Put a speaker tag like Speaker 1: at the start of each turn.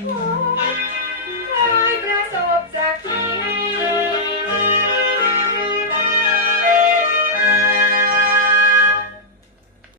Speaker 1: Bye.